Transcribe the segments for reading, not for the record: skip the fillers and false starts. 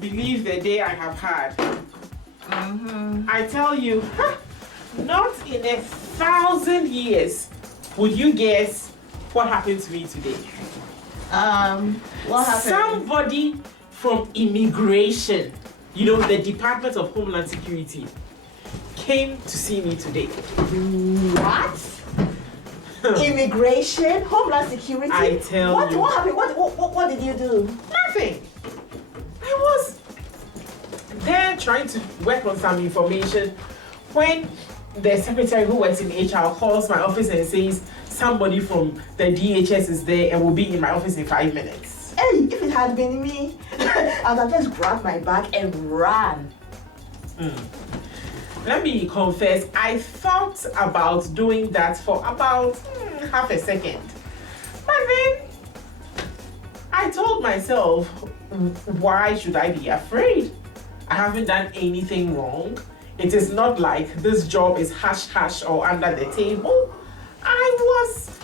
believe the day I have had. I tell you, not in 1,000 years would you guess what happened to me today. What happened? Somebody from immigration, you know, the Department of Homeland Security, came to see me today. What? Immigration? Homeland Security? I tell you. What happened? What did you do? Nothing. I was there trying to work on some information when the secretary who works in HR calls my office and says somebody from the DHS is there and will be in my office in 5 minutes. Hey, if it had been me, I would have just grabbed my bag and ran. Let me confess, I thought about doing that for about half a second. But then I told myself, why should I be afraid? I haven't done anything wrong. It is not like this job is hush-hush or under the table. I was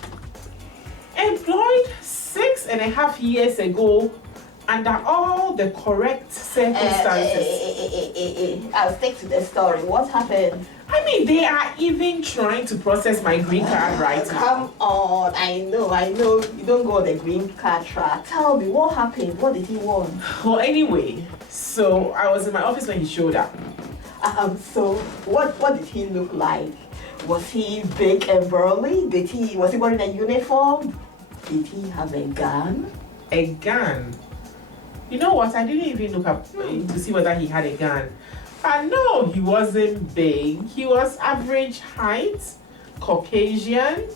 employed 6.5 years ago under all the correct circumstances. I'll stick to the story. What happened? I mean, they are even trying to process my green card right now. Come on, I know. You don't go on the green card track. Tell me, what happened? What did he want? Well, anyway, so I was in my office when he showed up. So what did he look like? Was he big and burly? Was he wearing a uniform? Did he have a gun? A gun? You know what? I didn't even look up to see whether he had a gun. No, he wasn't big. He was average height, Caucasian.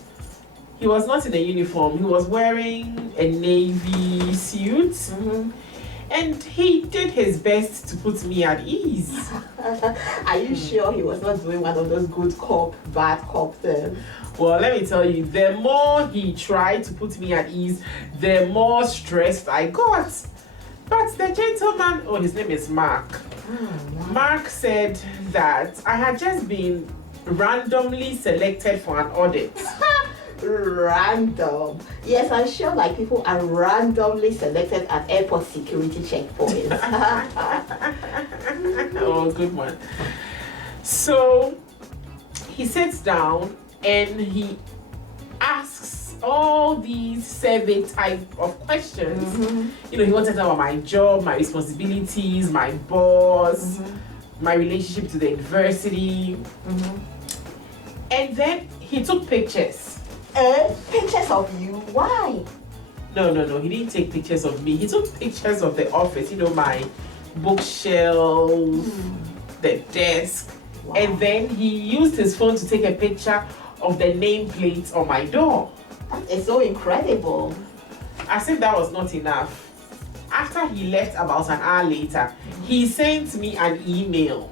He was not in a uniform. He was wearing a navy suit. And he did his best to put me at ease. Are you sure he was not doing one of those good cop, bad cop things? Well, let me tell you, the more he tried to put me at ease, the more stressed I got. But the gentleman, his name is Mark. Mark said that I had just been randomly selected for an audit. Random. Yes, I'm sure like people are randomly selected at airport security checkpoints. Oh, good one. So he sits down and he asks all these survey type of questions. You know, he wanted to know about my job, my responsibilities, my boss, my relationship to the university. And then he took pictures. Pictures of you? Why? No, he didn't take pictures of me. He took pictures of the office, you know, my bookshelf, the desk. Wow. And then he used his phone to take a picture of the nameplate on my door. That is so incredible. As if that was not enough. After he left about an hour later, he sent me an email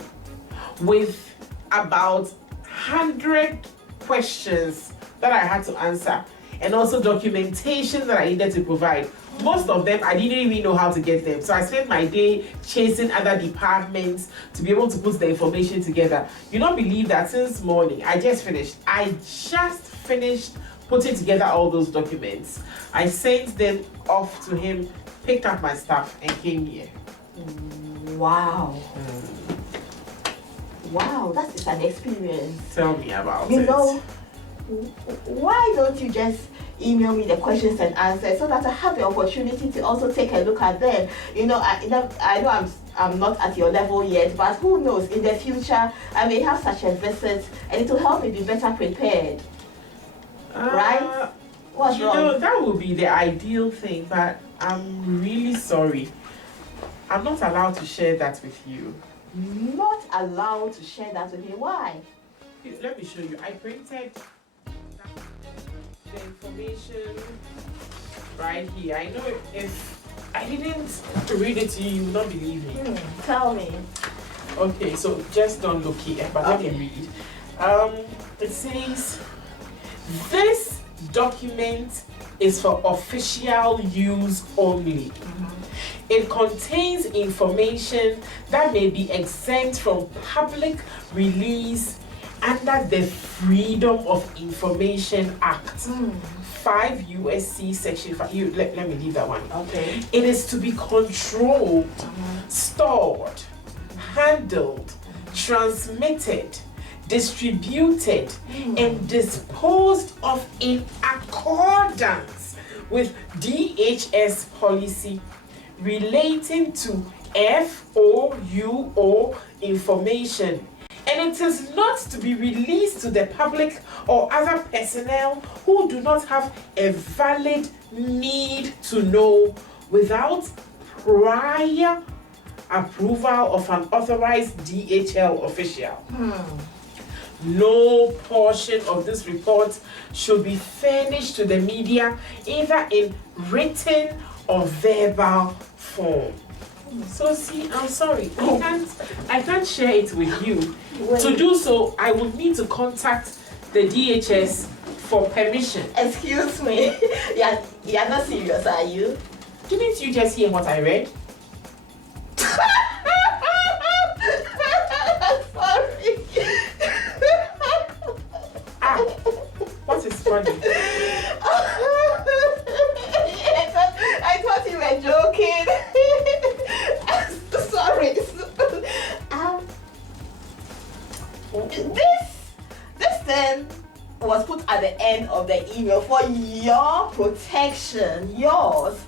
with about 100 questions that I had to answer, and also documentation that I needed to provide. Most of them, I didn't even know how to get them. So I spent my day chasing other departments to be able to put the information together. You don't believe that since morning, I just finished putting together all those documents. I sent them off to him, picked up my stuff, and came here. Wow. Wow, that is an experience. Tell me about it. You know, why don't you just email me the questions and answers so that I have the opportunity to also take a look at them? You know, I know I'm not at your level yet, but who knows, in the future I may have such a visit and it will help me be better prepared. Right? What's wrong? You know, that would be the ideal thing, but I'm really sorry. I'm not allowed to share that with you. Not allowed to share that with me? Why? Let me show you. I printed the information right here. I know if I didn't read it to you, you would not believe me. Tell me. Okay, so just don't look here, but let me read. It says, this document is for official use only. It contains information that may be exempt from public release under the Freedom of Information Act. 5 USC section 5. Let me leave that one. Okay. It is to be controlled stored, handled, transmitted, distributed, and disposed of in accordance with DHS policy relating to FOUO information, and it is not to be released to the public or other personnel who do not have a valid need to know without prior approval of an authorized DHL official. No portion of this report should be furnished to the media either in written or verbal form. So see, I'm sorry, I can't share it with you. Wait. To do so, I will need to contact the DHS for permission. Excuse me. You're not serious, are you? Didn't you just hear what I read? Sorry. What is funny? I thought you were joking. Sorry. This thing was put at the end of the email for your protection, yours.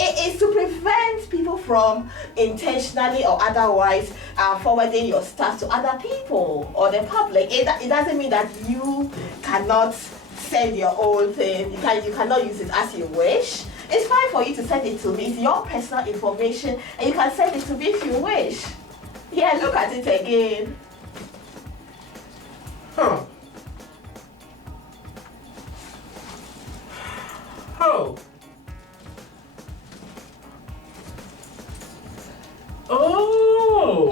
It is to prevent people from intentionally or otherwise forwarding your stuff to other people or the public. It doesn't mean that you cannot send your own thing. You cannot use it as you wish. It's fine for you to send it to me. It's your personal information, and you can send it to me if you wish. Yeah, look at it again. Huh. Oh. Oh.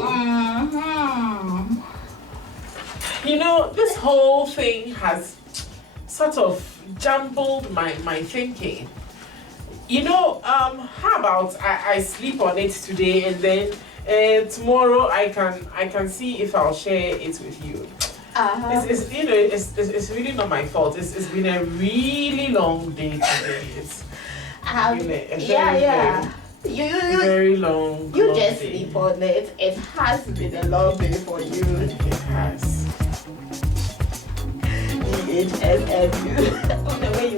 You know, this whole thing has sort of jumbled my thinking. You know, how about I sleep on it today, and then tomorrow I can see if I'll share it with you. It's you know, it's really not my fault. It's been a really long day today. It's been a very long You just day. sleep on it. It has been a long day for you. It has. DHS, the way